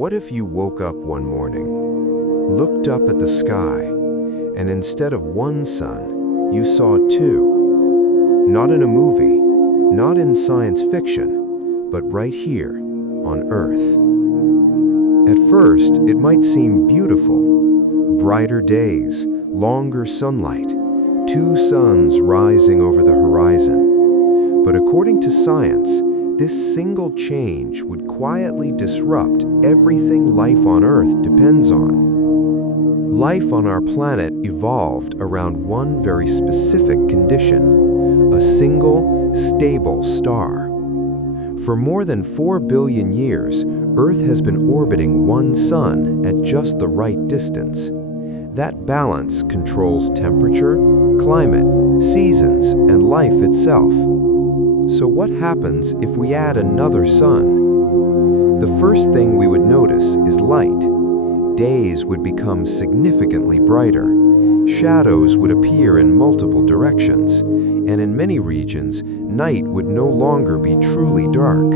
What if you woke up one morning, looked up at the sky, and instead of one sun, you saw two? Not in a movie, not in science fiction, but right here, on Earth. At first, it might seem beautiful. Brighter days, longer sunlight, two suns rising over the horizon. But according to science, this single change would quietly disrupt everything life on Earth depends on. Life on our planet evolved around one very specific condition: a single, stable star. For more than 4 billion years, Earth has been orbiting one sun at just the right distance. That balance controls temperature, climate, seasons, and life itself. So what happens if we add another sun? The first thing we would notice is light. Days would become significantly brighter. Shadows would appear in multiple directions, and in many regions, night would no longer be truly dark.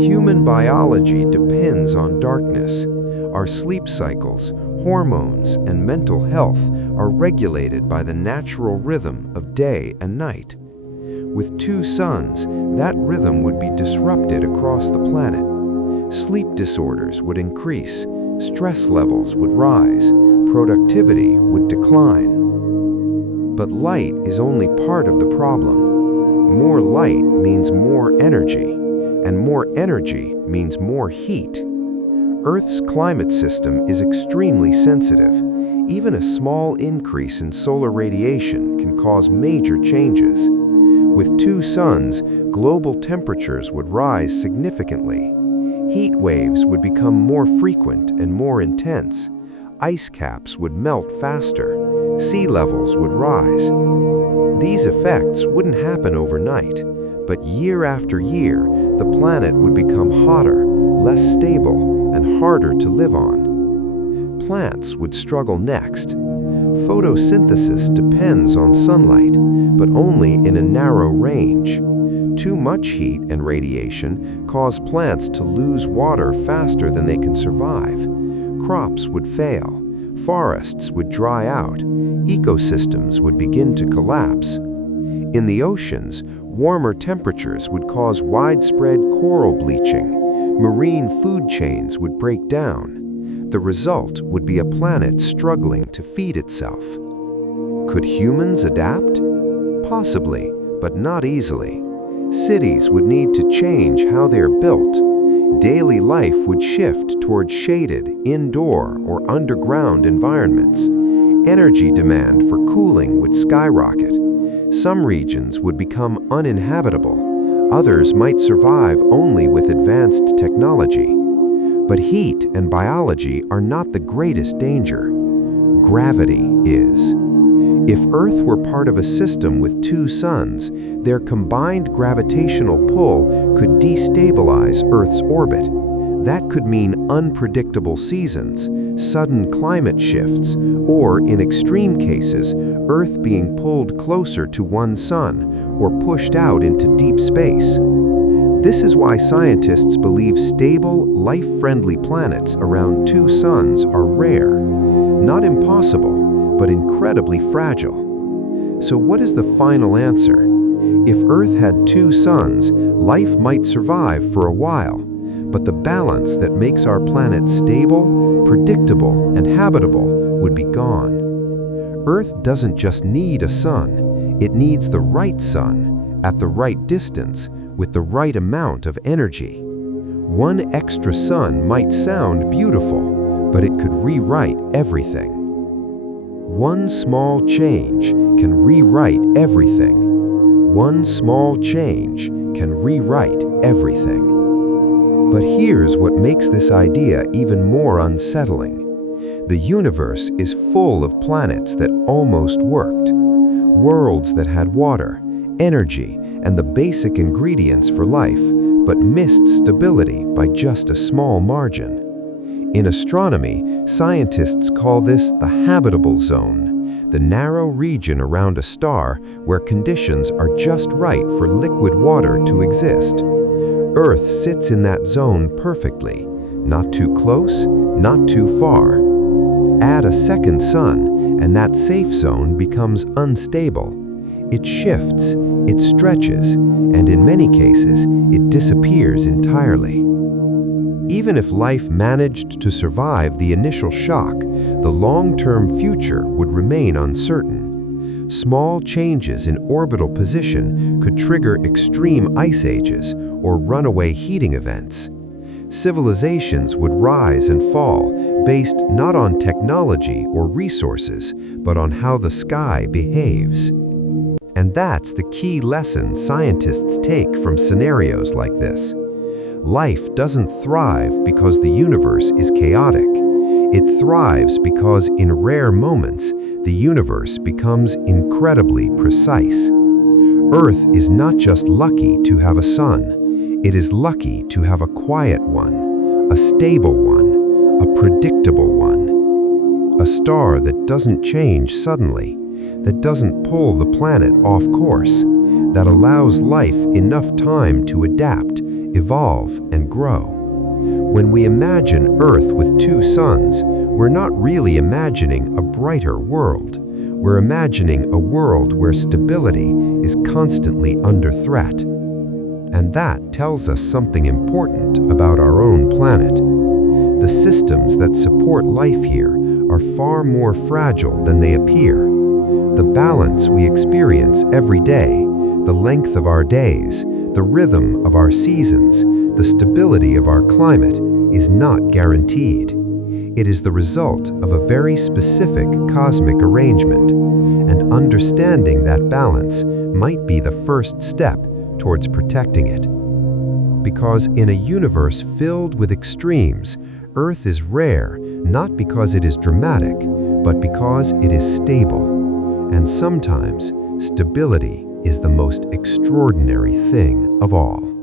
Human biology depends on darkness. Our sleep cycles, hormones, and mental health are regulated by the natural rhythm of day and night. With two suns, that rhythm would be disrupted across the planet. Sleep disorders would increase, stress levels would rise, productivity would decline. But light is only part of the problem. More light means more energy, and more energy means more heat. Earth's climate system is extremely sensitive. Even a small increase in solar radiation can cause major changes. With two suns, global temperatures would rise significantly. Heat waves would become more frequent and more intense. Ice caps would melt faster. Sea levels would rise. These effects wouldn't happen overnight, but year after year, the planet would become hotter, less stable, and harder to live on. Plants would struggle next. Photosynthesis depends on sunlight, but only in a narrow range. Too much heat and radiation cause plants to lose water faster than they can survive. Crops would fail, forests would dry out, ecosystems would begin to collapse. In the oceans, warmer temperatures would cause widespread coral bleaching. Marine food chains would break down. The result would be a planet struggling to feed itself. Could humans adapt? Possibly, but not easily. Cities would need to change how they are built. Daily life would shift toward shaded, indoor, or underground environments. Energy demand for cooling would skyrocket. Some regions would become uninhabitable. Others might survive only with advanced technology. But heat and biology are not the greatest danger. Gravity is. If Earth were part of a system with two suns, their combined gravitational pull could destabilize Earth's orbit. That could mean unpredictable seasons, sudden climate shifts, or, in extreme cases, Earth being pulled closer to one sun or pushed out into deep space. This is why scientists believe stable, life-friendly planets around two suns are rare. Not impossible, but incredibly fragile. So what is the final answer? If Earth had two suns, life might survive for a while, but the balance that makes our planet stable, predictable, and habitable would be gone. Earth doesn't just need a sun, it needs the right sun, at the right distance, with the right amount of energy. One extra sun might sound beautiful, but it could rewrite everything. One small change can rewrite everything. One small change can rewrite everything. But here's what makes this idea even more unsettling. The universe is full of planets that almost worked. Worlds that had water, energy, and the basic ingredients for life, but missed stability by just a small margin. In astronomy, scientists call this the habitable zone, the narrow region around a star where conditions are just right for liquid water to exist. Earth sits in that zone perfectly. Not too close, not too far. Add a second sun, and that safe zone becomes unstable. It shifts, it stretches, and in many cases, it disappears entirely. Even if life managed to survive the initial shock, the long-term future would remain uncertain. Small changes in orbital position could trigger extreme ice ages or runaway heating events. Civilizations would rise and fall based not on technology or resources, but on how the sky behaves. And that's the key lesson scientists take from scenarios like this. Life doesn't thrive because the universe is chaotic. It thrives because in rare moments, the universe becomes incredibly precise. Earth is not just lucky to have a sun. It is lucky to have a quiet one, a stable one, a predictable one. A star that doesn't change suddenly, that doesn't pull the planet off course, that allows life enough time to adapt, evolve, and grow. When we imagine Earth with two suns, we're not really imagining a brighter world. We're imagining a world where stability is constantly under threat. And that tells us something important about our own planet. The systems that support life here are far more fragile than they appear. The balance we experience every day, the length of our days, the rhythm of our seasons, the stability of our climate is not guaranteed. It is the result of a very specific cosmic arrangement, and understanding that balance might be the first step towards protecting it. Because in a universe filled with extremes, Earth is rare not because it is dramatic, but because it is stable. And sometimes, stability is the most extraordinary thing of all.